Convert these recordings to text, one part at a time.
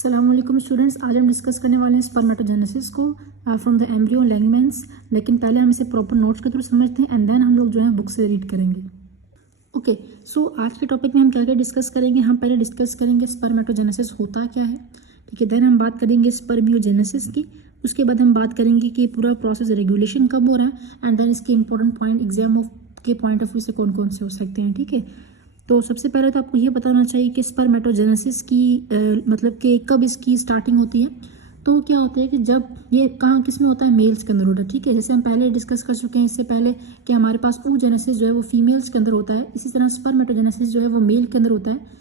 अस्सलामुअलैकुम स्टूडेंट्स, आज हम डिस्कस करने वाले हैं स्पर्मेटोजेनेसिस को फ्रॉम द एम्ब्रियो लिगामेंट्स। लेकिन पहले हम इसे प्रॉपर नोट्स के थ्रू समझते हैं एंड देन हम लोग जो है बुक से रीड करेंगे। ओके, सो आज के टॉपिक में हम क्या क्या डिस्कस करेंगे। हम पहले डिस्कस करेंगे स्पर्मेटोजेनेसिस होता क्या है, ठीक है। देन हम बात करेंगे स्पर्मियोजेनेसिस की। उसके बाद हम बात करेंगे कि पूरा प्रोसेस रेगुलेशन कब हो रहा है एंड देन इसके इंपॉर्टेंट पॉइंट एग्जाम के पॉइंट ऑफ व्यू से कौन कौन से हो सकते हैं, ठीक है। तो सबसे पहले तो आपको ये बताना चाहिए कि स्पर्मेटोजेनेसिस की मतलब कि कब इसकी स्टार्टिंग होती है। तो क्या होता है कि जब ये कहाँ किस में होता है, मेल्स के अंदर होता है, ठीक है। जैसे हम पहले डिस्कस कर चुके हैं इससे पहले कि हमारे पास oogenesis जो है वो फीमेल्स के अंदर होता है, इसी तरह स्पर्मेटोजेनेसिस जो है वो मेल के अंदर होता है।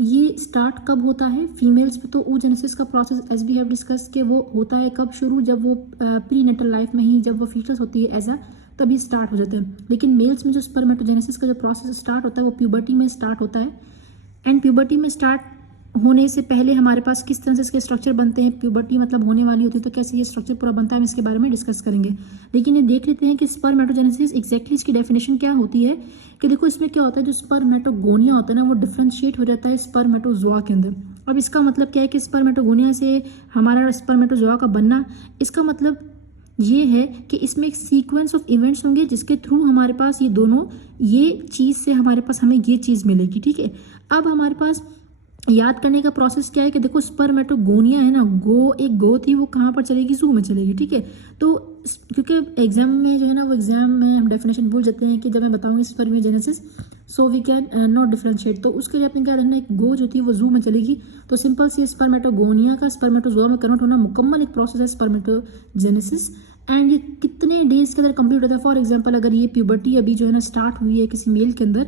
ये स्टार्ट कब होता है फीमेल्स पे, तो oogenesis का process as we have discuss कि वो होता है कब शुरू, जब वो प्री नेटल लाइफ में ही जब वो फीटस होती है ऐसा तभी स्टार्ट हो जाता है। लेकिन मेल्स में जो स्पर्मेटोजेनेसिस का जो प्रोसेस स्टार्ट होता है वो प्यूबर्टी में स्टार्ट होता है। एंड प्यूबर्टी में स्टार्ट होने से पहले हमारे पास किस तरह से इसके स्ट्रक्चर बनते हैं, प्यूबर्टी मतलब होने वाली होती है तो कैसे ये स्ट्रक्चर पूरा बनता है, हम इसके बारे में डिस्कस करेंगे। लेकिन ये देख लेते हैं कि स्पर्मेटोजेनेसिस एग्जैक्टली इसकी डेफिनेशन क्या होती है। कि देखो इसमें क्या होता है, जो स्पर्मेटोगोनिया होता है ना वो डिफ्रेंशिएट हो जाता है स्पर्मेटोजोआ के अंदर। अब इसका मतलब क्या है कि स्पर्मेटोगोनिया से हमारा स्पर्मेटोजोआ का बनना, इसका मतलब ये है कि इसमें एक सीक्वेंस ऑफ इवेंट्स होंगे जिसके थ्रू हमारे पास ये दोनों ये चीज़ से हमारे पास हमें ये चीज़ मिलेगी, ठीक है। अब हमारे पास याद करने का प्रोसेस क्या है कि देखो स्पर्मेटोगोनिया है ना, एक गो थी, वो कहाँ पर चलेगी, जू में चलेगी, ठीक है। तो क्योंकि एग्जाम में जो है ना वो एग्जाम में हम डेफिनेशन भूल जाते हैं कि जब मैं बताऊंगी spermiogenesis so we can not differentiate, तो उसके लिए अपने क्या रहना, एक गो जो थी वो जू में चलेगी। तो सिंपल सी स्पर्मेटोगोनिया का स्पर्मेटोजोआ में कन्वर्ट होना मुकम्मल एक प्रोसेस है स्पर्मेटोजेनेसिस। एंड ये कितने डेज के अंदर कंप्लीट होता है। फॉर एग्जाम्पल अगर ये प्यूबर्टी अभी जो है ना स्टार्ट हुई है किसी मेल के अंदर,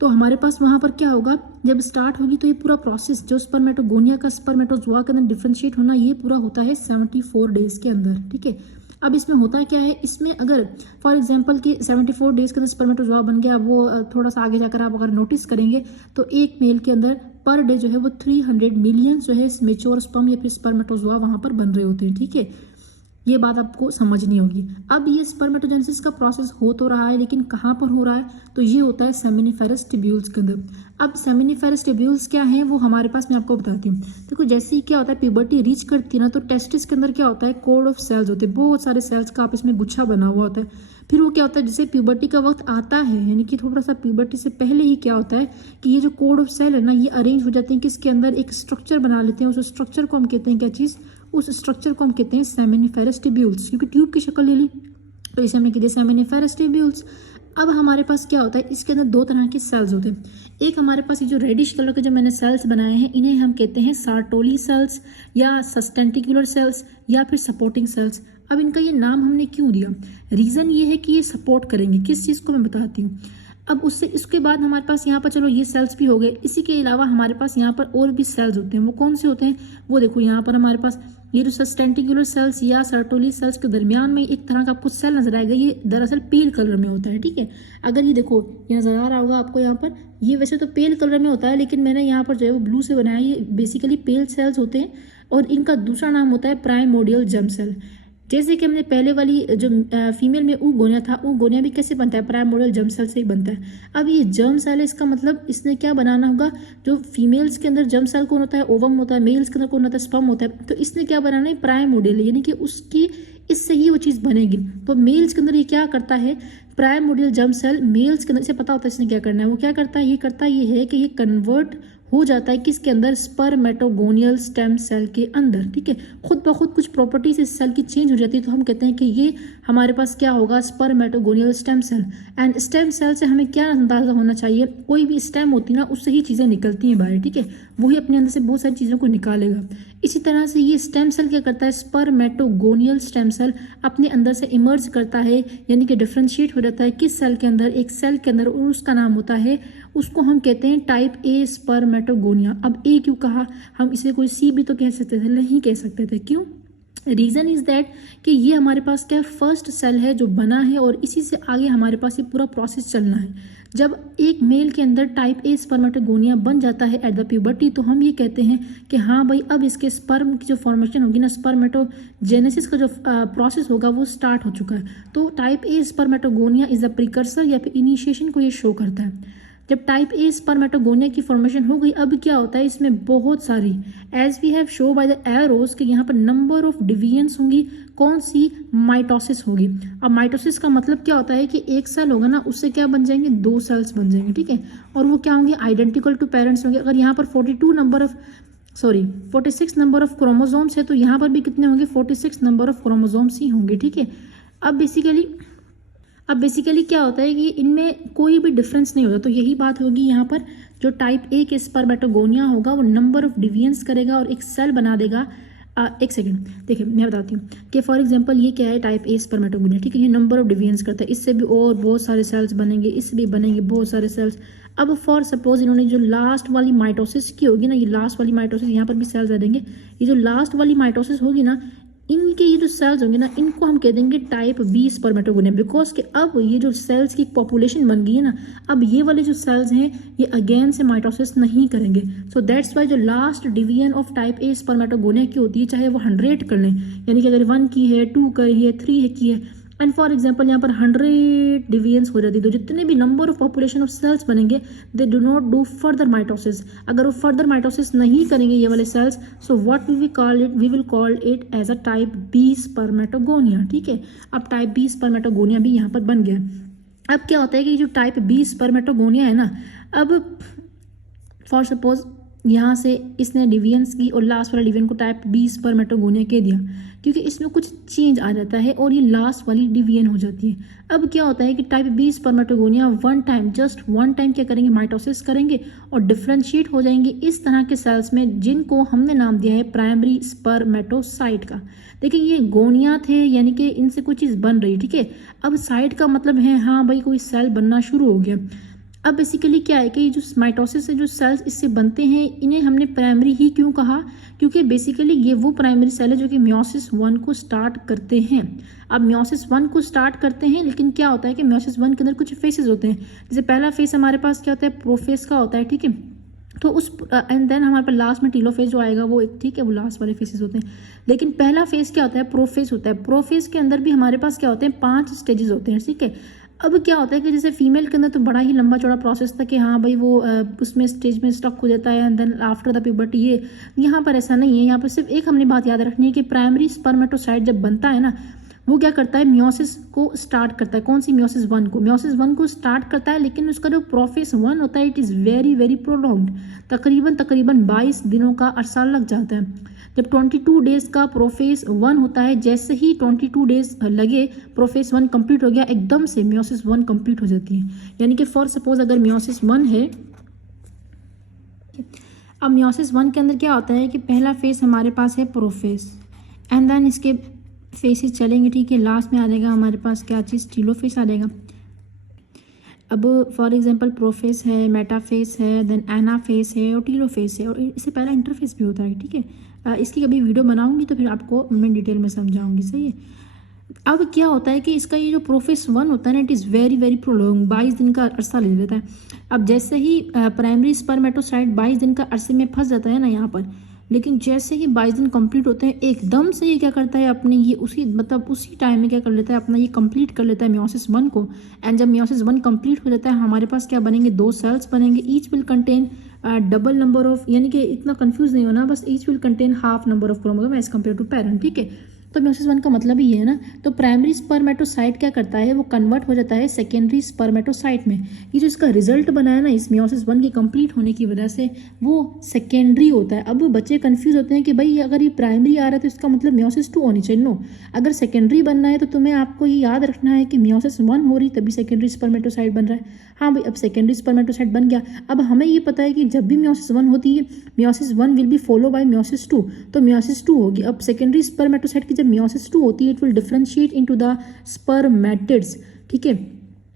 तो हमारे पास वहां पर क्या होगा, जब स्टार्ट होगी तो ये पूरा प्रोसेस जो स्पर्मेटोगोनिया का स्पर्मेटोजोआ के अंदर डिफरेंशिएट होना ये पूरा होता है 74 डेज के अंदर, ठीक है। अब इसमें होता क्या है, इसमें अगर फॉर एग्जांपल कि 74 डेज के अंदर स्पर्मेटोजोआ बन गया, वो थोड़ा सा आगे जाकर आप अगर नोटिस करेंगे तो एक मेल के अंदर पर डे जो है वो 300 मिलियन जो है मेच्योर स्पर्म या फिर स्पर्मेटोजोआ वहां पर बन रहे होते हैं, ठीक है। ये बात आपको समझनी होगी। अब ये स्पर्मेटोजेनेसिस का प्रोसेस हो तो रहा है लेकिन कहाँ पर हो रहा है, तो ये होता है सेमिनिफेरस ट्यूब्यूल्स के अंदर। अब सेमिनिफेरस ट्यूब्यूल्स क्या है वो हमारे पास, मैं आपको बताती हूँ। देखो जैसे ही क्या होता है प्यूबर्टी रीच करती है ना, तो टेस्टिस के अंदर क्या होता है, कोड ऑफ सेल्स होते हैं, बहुत सारे सेल्स का आपस में गुच्छा बना हुआ होता है। फिर वो क्या होता है, जैसे प्यूबर्टी का वक्त आता है, यानी कि थोड़ा सा प्यूबर्टी से पहले ही क्या होता है कि ये जो कोड ऑफ सेल है ना ये अरेंज हो जाते हैं, किसके अंदर एक स्ट्रक्चर बना लेते हैं। उस स्ट्रक्चर को हम कहते हैं क्या चीज़, उस स्ट्रक्चर को हम कहते हैं सेमिनिफेरस ट्यूब्यूल्स, क्योंकि ट्यूब की शक्ल ले ली तो इसे हमने कहते हैं सेमिनिफेरस ट्यूब्यूल्स। अब हमारे पास क्या होता है, इसके अंदर दो तरह के सेल्स होते हैं। एक हमारे पास ये जो रेडिश कलर के जो मैंने सेल्स बनाए हैं इन्हें हम कहते हैं सार्टोली सेल्स या सस्टेंटिकुलर सेल्स या फिर सपोर्टिंग सेल्स। अब इनका ये नाम हमने क्यों दिया, रीज़न ये है कि ये सपोर्ट करेंगे किस चीज़ को, मैं बताती हूँ। अब उससे इसके बाद हमारे पास यहाँ पर चलो ये सेल्स भी हो गए, इसी के अलावा हमारे पास यहाँ पर और भी सेल्स होते हैं। वो कौन से होते हैं, वो देखो यहाँ पर हमारे पास ये जो सस्टेंटिकुलर सेल्स या सर्टोली सेल्स के दरमियान में एक तरह का आपको सेल नजर आएगा, ये दरअसल पेल कलर में होता है, ठीक है। अगर ये देखो ये नजर आ रहा होगा आपको यहाँ पर, ये वैसे तो पेल कलर में होता है लेकिन मैंने यहाँ पर जो है वो ब्लू से बनाया। ये बेसिकली पेल सेल्स होते हैं और इनका दूसरा नाम होता है प्राइमोर्डियल जर्म सेल। जैसे कि हमने पहले वाली जो फीमेल में oogonia था, oogonia भी कैसे बनता है, प्राइमोर्डियल जर्म सेल से ही बनता है। अब ये जर्म सेल है, इसका मतलब इसने क्या बनाना होगा, जो फीमेल्स के अंदर जर्म सेल कौन होता है, ओवम होता है, मेल्स के अंदर कौन होता है, स्पर्म होता है। तो इसने क्या बनाना है, प्राइमोर्डियल, यानी कि उसकी इससे ही वो चीज़ बनेगी। तो मेल्स के अंदर ये क्या करता है, प्राइमोर्डियल जर्म सेल मेल्स के अंदर, इसे पता होता है इसने क्या करना है, वो क्या करता है, ये है कि ये कन्वर्ट हो जाता है किसके अंदर, स्पर्मेटोगोनियल स्टेम सेल के अंदर, ठीक है। खुद ब खुद कुछ प्रॉपर्टीज इस सेल की चेंज हो जाती है, तो हम कहते हैं कि ये हमारे पास क्या होगा, spermatogonial stem cell. And stem cell से हमें क्या अंदाजा होना चाहिए, कोई भी स्टेम होती ना उससे ही चीज़ें निकलती हैं बाहर, ठीक है। वही अपने अंदर से बहुत सारी चीज़ों को निकालेगा। इसी तरह से ये स्टेम सेल क्या करता है, स्पर्मेटोगोनियल स्टेम सेल अपने अंदर से इमर्ज करता है, यानी कि डिफ्रेंशिएट हो जाता है किस सेल के अंदर, एक सेल के अंदर, और उसका नाम होता है, उसको हम कहते हैं टाइप ए स्पर्मेटोगोनिया। अब ए क्यों कहा, हम इसे कोई सी भी तो कह सकते थे, नहीं कह सकते थे, क्यों, रीज़न इज़ दैट कि ये हमारे पास क्या फर्स्ट सेल है जो बना है और इसी से आगे हमारे पास ये पूरा प्रोसेस चलना है। जब एक मेल के अंदर टाइप ए स्पर्मेटोगोनिया बन जाता है एट द प्यूबर्टी, तो हम ये कहते हैं कि हाँ भाई अब इसके स्पर्म की जो फॉर्मेशन होगी ना, स्पर्मेटोजेनेसिस का जो प्रोसेस होगा वो स्टार्ट हो चुका है। तो type A spermatogonia is the precursor या फिर इनिशिएशन को ये शो करता है। जब टाइप ए स्पर्मेटोगोनिया की फॉर्मेशन हो गई, अब क्या होता है इसमें बहुत सारी, as we have show by the arrows कि यहाँ पर नंबर ऑफ डिवीजन्स होंगी, कौन सी, माइटोसिस होगी। अब माइटोसिस का मतलब क्या होता है कि एक सेल होगा ना, उससे क्या बन जाएंगे, 2 सेल्स बन जाएंगे, ठीक है, और वो क्या होंगे, आइडेंटिकल टू पेरेंट्स होंगे। अगर यहाँ पर 46 नंबर ऑफ क्रोमोसोम्स है तो यहाँ पर भी कितने होंगे, 46 नंबर ऑफ क्रोमोसोम्स ही होंगे, ठीक है। अब बेसिकली क्या होता है कि इनमें कोई भी डिफरेंस नहीं होता, तो यही बात होगी यहाँ पर, जो टाइप ए के स्पर्मेटोगोनिया होगा वो नंबर ऑफ डिवीजन्स करेगा और एक सेल बना देगा। एक सेकेंड, देखिए मैं बताती हूँ कि फॉर एग्जांपल ये क्या है, टाइप ए स्पर्मेटोगोनिया, ठीक है, ये नंबर ऑफ डिवीजन्स करता है, इससे भी और बहुत सारे सेल्स बनेंगे, इससे भी बनेंगे बहुत सारे सेल्स। अब फॉर सपोज इन्होंने जो लास्ट वाली माइटोसिस की होगी ना, ये लास्ट वाली माइटोसिस, यहाँ पर भी सेल्स आ जाएंगे, ये जो लास्ट वाली माइटोसिस होगी ना, इनके ये जो सेल्स होंगे ना, इनको हम कह देंगे टाइप बी स्पर्मेटोगोनिया, बिकॉज कि अब ये जो सेल्स की पॉपुलेशन बन गई है ना, अब ये वाले जो सेल्स हैं ये अगेन से माइटोसिस नहीं करेंगे। सो दैट्स वाई जो last division of type A spermatogonia की होती है, चाहे वो 100 कर लें, यानी कि अगर 1 की है, 2 की है, 3 की है, एंड फॉर एग्जाम्पल यहाँ पर 100 डिवीजन्स हो जाती है, तो जितने भी number of population of cells बनेंगे they do not do further mitosis. अगर वो फर्दर माइटोसिस नहीं करेंगे ये वाले cells, so what we will call it as a type B spermatogonia, ठीक है। अब टाइप बी स्पर्मेटोगोनिया भी यहाँ पर बन गया। अब क्या होता है कि जो टाइप बी स्पर्मेटोगोनिया है ना, अब फॉर सपोज यहाँ से इसने डिवीजन्स की और लास्ट वाला डिवीजन को टाइप बी स्पर्मेटोगोनिया कह दिया, क्योंकि इसमें कुछ चेंज आ जाता है और ये लास्ट वाली डिवीजन हो जाती है। अब क्या होता है कि type B spermatogonia just one time क्या करेंगे, माइटोसिस करेंगे और डिफ्रेंशिएट हो जाएंगे इस तरह के सेल्स में, जिनको हमने नाम दिया है प्राइमरी स्पर्मेटोसाइट का। देखिए ये गोनिया थे, यानी कि इनसे कोई चीज़ बन रही, ठीक है। अब साइट का मतलब है हाँ भाई कोई सेल बनना शुरू हो गया। अब बेसिकली क्या है कि जो माइटोसिस से जो सेल्स इससे बनते हैं, इन्हें हमने प्राइमरी ही क्यों कहा, क्योंकि बेसिकली ये वो प्राइमरी सेल है जो कि मियोसिस 1 को स्टार्ट करते हैं। अब मियोसिस 1 को स्टार्ट करते हैं, लेकिन क्या होता है कि मियोसिस 1 के अंदर कुछ फेसेस होते हैं। जैसे पहला फेस हमारे पास क्या होता है, प्रोफेस का होता है, ठीक है, तो उस एंड देन हमारे पास लास्ट में टीलोफेज जो आएगा वो एक, ठीक है, वो लास्ट वाले फेसेस होते हैं। लेकिन पहला फेस क्या होता है, प्रोफेस होता है। प्रोफेस के अंदर भी हमारे पास क्या होते हैं, 5 स्टेजेस होते हैं, ठीक है। अब क्या होता है कि जैसे फीमेल के अंदर तो बड़ा ही लंबा चौड़ा प्रोसेस था कि हाँ भाई वो उसमें स्टेज में स्टक हो जाता है and then after the puberty, ये यहाँ पर ऐसा नहीं है। यहाँ पर सिर्फ एक हमने बात याद रखनी है कि प्राइमरी स्पर्मेटोसाइट जब बनता है ना, वो क्या करता है, मियोसिस को स्टार्ट करता है। कौन सी, मियोसिस 1 को, मियोसिस 1 को स्टार्ट करता है, लेकिन उसका जो प्रोफेस 1 होता है it is very very prolonged, तकरीबन 22 दिनों का अरसा लग जाता है। जब 22 डेज का प्रोफेस 1 होता है, जैसे ही 22 डेज लगे प्रोफेस 1 कंप्लीट हो गया, एकदम से मियोसिस 1 कंप्लीट हो जाती है। यानी कि फॉर सपोज अगर मियोसिस 1 है, अब मियोसिस 1 के अंदर क्या होता है कि पहला फेस हमारे पास है प्रोफेस, एंड देन इसके फेसेस चलेंगे, ठीक है। लास्ट में आ जाएगा हमारे पास क्या चीज़, टीलोफेस आ जाएगा। अब फॉर एग्जांपल प्रोफेस है, मेटाफेस है, देन एनाफेस है और टीलोफेस है, और इससे पहला इंटरफेस भी होता है, ठीक है। इसकी कभी वीडियो बनाऊंगी तो फिर आपको मैं डिटेल में समझाऊंगी, सही है। अब क्या होता है कि इसका ये जो प्रोफेस 1 होता है ना, it is very very prolong, 22 दिन का अरसा ले लेता है। अब जैसे ही प्राइमरी स्पर्मेटोसाइट 22 दिन का अरसे में फंस जाता है ना यहाँ पर, लेकिन जैसे ही 22 दिन कंप्लीट होते हैं, एकदम से ये क्या करता है अपने ये उसी टाइम में क्या कर लेता है, अपना ये कंप्लीट कर लेता है मियोसिस 1 को। एंड जब मियोसिस 1 कंप्लीट हो जाता है, हमारे पास क्या बनेंगे, 2 सेल्स बनेंगे, each will contain double number of, यानी कि इतना कंफ्यूज नहीं होना, बस each will contain half number of chromosome as compare to parent, ठीक है। तो मियोसिस 1 का मतलब ही है ना। तो प्राइमरी स्पर्मेटोसाइट क्या करता है, वो कन्वर्ट हो जाता है सेकेंडरी स्पर्मेटोसाइट में। ये जो इसका रिजल्ट बना है ना इस मियोसिस 1 के कंप्लीट होने की वजह से, वो सेकेंडरी होता है। अब बच्चे कंफ्यूज होते हैं कि भाई अगर ये प्राइमरी आ रहा है तो इसका मतलब मियोसिस 2 होनी चाहिए। नो, अगर सेकेंडरी बनना है तो तुम्हें आपको ये याद रखना है कि मियोसिस 1 हो रही तभी सेकेंडरी स्पर्मेटोसाइट बन रहा है। हाँ भाई, अब सेकेंडरी स्पर्मेटोसाइट बन गया। अब हमें ये पता है कि जब भी मियोसिस 1 होती है, meiosis 1 will be follow by meiosis 2, तो मियोसिस 2 होगी। अब सेकेंडरी स्पर्मेटोसाइट की जब मियोसिस 2 होती है, it will differentiate into the spermatids, ठीक है।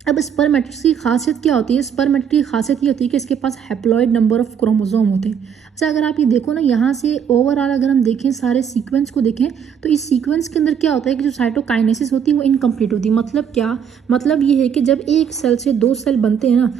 अब स्पर्मेटिड्स की खासियत क्या होती है, स्पर्मेटिड की खासियत ये होती है कि इसके पास हैप्लॉइड नंबर ऑफ क्रोमोसोम होते हैं। अच्छा, अगर आप ये देखो ना, यहाँ से ओवरऑल अगर हम देखें, सारे सीक्वेंस को देखें, तो इस सीक्वेंस के अंदर क्या होता है कि जो साइटोकाइनेसिस होती है वो इनकम्प्लीट होती है। मतलब क्या, मतलब ये है कि जब एक सेल से 2 सेल बनते हैं ना,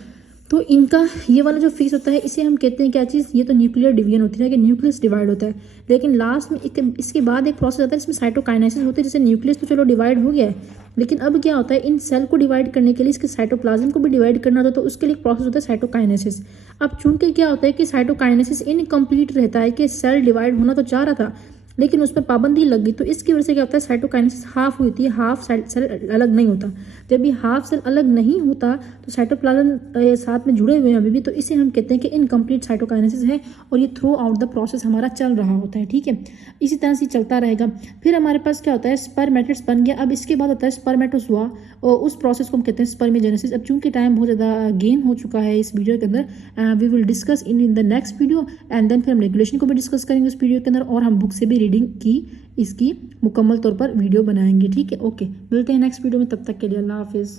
तो इनका ये वाला जो फेस होता है इसे हम कहते हैं क्या चीज़, ये तो न्यूक्लियर डिवीजन होती है कि न्यूक्लियस डिवाइड होता है, लेकिन लास्ट में इसके बाद एक प्रोसेस आता है इसमें साइटोकाइनेसिस होती है। जैसे न्यूक्लियस तो चलो डिवाइड हो गया है, लेकिन अब क्या होता है इन सेल को डिवाइड करने के लिए इसके साइटोप्लाज्म को भी डिवाइड करना होता है, तो उसके लिए एक प्रोसेस होता है साइटोकाइनेसिस। अब चूंकि क्या होता है कि साइटोकाइनेसिस इनकम्प्लीट रहता है कि सेल डिवाइड होना तो चाह रहा था लेकिन उस पर पाबंदी लग गई, तो इसकी वजह से क्या होता है साइटोकाइनेसिस हाफ होती है, हाफ सेल अलग नहीं होता। जब ये हाफ सेल अलग नहीं होता तो साइटोप्लाज्म साथ में जुड़े हुए हैं अभी भी, तो इसे हम कहते हैं कि इनकम्प्लीट साइटोकाइनेसिस है और ये थ्रू आउट द प्रोसेस हमारा चल रहा होता है। ठीक है, इसी तरह से चलता रहेगा। फिर हमारे पास क्या होता है स्पर्मेटिड्स बन गया। अब इसके बाद होता है स्पर्मेटोज़ोआ और उस प्रोसेस को हम कहते हैं स्पर्मेजेनेसिस। अब चूंकि टाइम बहुत ज़्यादा गेन हो चुका है इस वीडियो के अंदर, we will discuss in the next video and then फिर हम रेगुलेशन को भी डिस्कस करेंगे उस वीडियो के अंदर, और हम बुक से भी रीडिंग की इसकी मुकम्मल तौर पर वीडियो बनाएंगे। ठीक है, ओके, मिलते हैं नेक्स्ट वीडियो में, तब तक के लिए अल्लाह हाफिज़।